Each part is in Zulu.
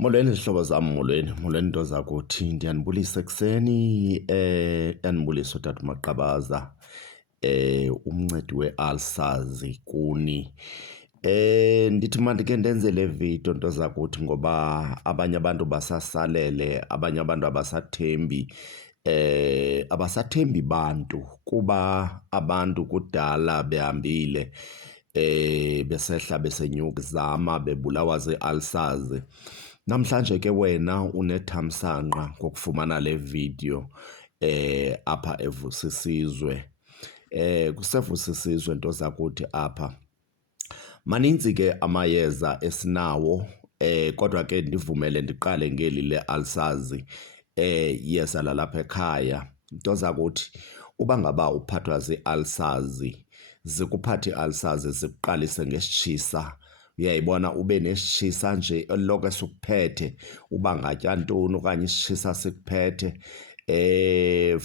Molweni zihlobo zam, molweni nto zakuthi. Ndiyanibulisa ekuseni, yanibulisa utata uMaqabaza, umncedi we-ulcers kuni. Ndithi mandike ndenze le video nto zakuthi ngoba abanye abantu basasalele, abanye abantu abasathembi bantu kuba abantu kudala behambile besehla besenyuka zama bebulawa zii-ulcers. Namhlanje ke wena unethamsanqa ngokufumana le video apha eVusisizwe. KuseVusisizwe nto zakuthi apha. Maninzi ke amayeza esinawo, kodwa ke ndivumele ndiqale ngeli le-ulcers, iyeza lalapha ekhaya. Nto zakuthi uba ngaba uphathwa zii-ulcers, zikuphatha ii-ulcers zikuqalise ngesitshisa, uyayibona ube nesitshisa nje eliloko sikuphethe, uba ngatya ntoni okanye isitshisa sikuphethe,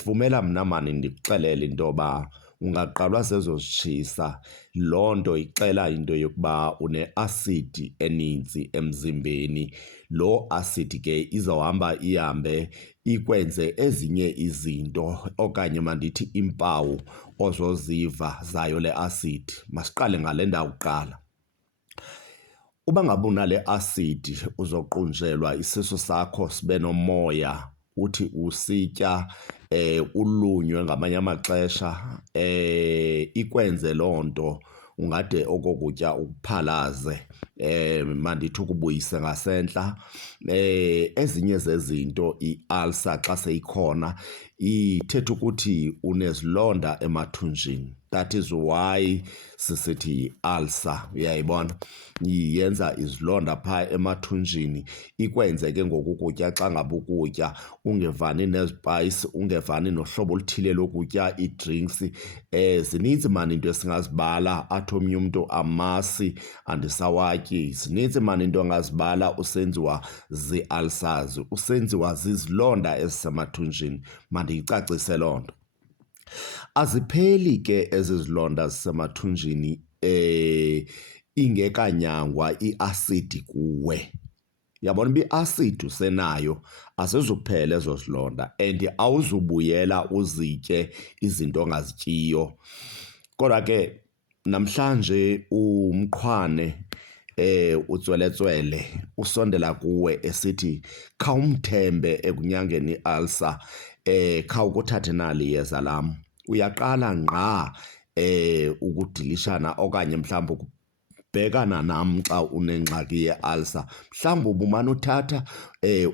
vumela mna mani ndikuxelele into yoba ungaqalwa zezo zitshisa. Loo nto ixela into yokuba une-acid eninzi emzimbeni. Loo acid ke izawuhamba ihambe ikwenze ezinye izinto okanye mandithi iimpawu ozoziva zayo le acid. Masiqale ngale ndawo kuqala. Uba ngaba unale acid uzoqunjelwa isisu sakho sibe nomoya, uthi usitya ulunywe ngamanye amaxesha, ikwenze loo nto ungade oko kutya ukuphalaze, mandithi ukubuyise ngasentla. Ezinye zezinto i-ulcer xa seyikhona ithetha ukuthi unezilonda emathunjini. That is why sisithi yi-ulcer, uyayibona. Yenza izilonda phaa emathunjini, ikwenze ke ngoku ukutya xa ngaba ukutya ungevani nezipayisi, ungevani nohlobo oluthile lokutya, ii-drinks. Zininzi mani into esingazibala, athi omnye umntu amasi andisawatyi. Zininzi mani into angazibala usenziwa zii-ulcers, usenziwa zizilonda ezisemathunjini. Mandiyicacise loo nto. Azipheli ke ezi zilonda zisemathunjini ingekanyangwa i-acid kuwe. Uyabona uba i-acid usenayo, azizuphela ezo zilonda and awuzubuyela uzitye izinto ongazityiyo. Kodwa ke namhlanje umqhwane utsweletswele usondela kuwe esithi khawumthembe ekunyangeni i-ulcer, khawukuthathe nali iyeza lam. Uyaqala ngqa ukudilishana okanye mhlawumbi ukubhekana nam xa unengxaki ye-ulcer. Mhlawumbi ubumane uthatha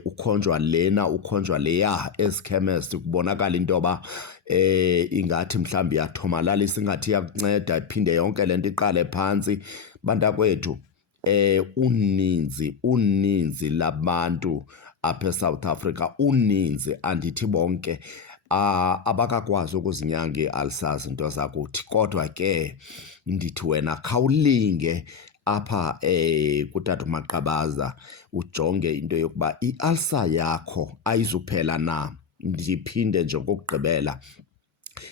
ukhonjwa lena ukhonjwa leya ezikhemesti, kubonakala into yoba ingathi mhlawumbi iyathomalalisa, ingathi iyakunceda, iphinde yonke le nto iqale phantsi. Bantakwethu, uninzi labantu apha eSouth Africa, uninzi andithi bonke, abakakwazi ukuzinyanga ii-ulcers nto zakuthi. Kodwa ke ndithi wena khawulinge apha kutata uMaqabaza ujonge into yokuba i-ulcer yakho ayizuphela na. Ndiphinde nje okokugqibela,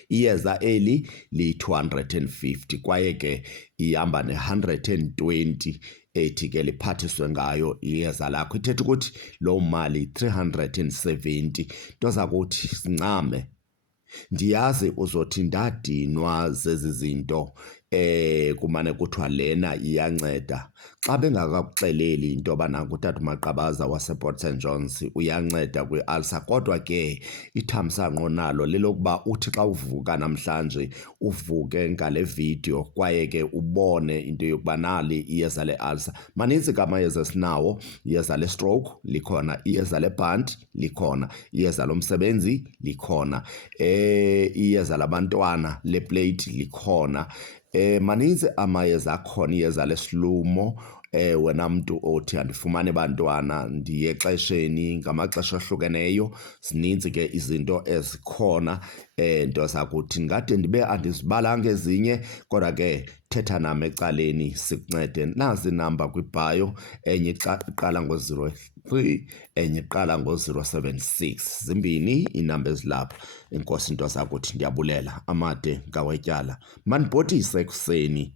iyeza eli liyi-250 kwaye ke ihamba ne-120 ethi ke liphathiswe ngayo iyeza lakho. Ithetha ukuthi loo mali 370. Nto zakuthi sincame. Ndiyazi uzothi ndadinwa zezi zinto kumane kuthiwa lena iyanceda. Xa bengakakuxeleli into yoba nanku utata uMaqabaza wasePort St Johns uyanceda kwi-ulcer, kodwa ke ithamsanqa onalo lelokuba uthi xa uvuka namhlanje uvuke ngale video kwaye ke ubone into yokuba nali iyeza le-ulcer. Maninzi ke amayeza esinawo, iyeza le-stroke likhona, iyeza le-bunt likhona, iyeza lomsebenzi likhona, iyeza labantwana leplate likhona. Maninzi amayeza akhona, iyeza lesilumo. Wena mntu othi andifumane bantwana, ndiye exesheni ngamaxesha ahlukeneyo. Zininzi ke izinto ezikhona, nto zakuthi ndingade ndibe andizibalanga ezinye, kodwa ke thetha nam ecaleni sikuncede. Nazi iinamba kwibhayo, enye iqala ngo-03, enye iqala ngo-076. Zimbini iinamba ezilapha. Enkosi nto zakuthi, ndiyabulela. Amade ngawetyala. Mandibhotise ekuseni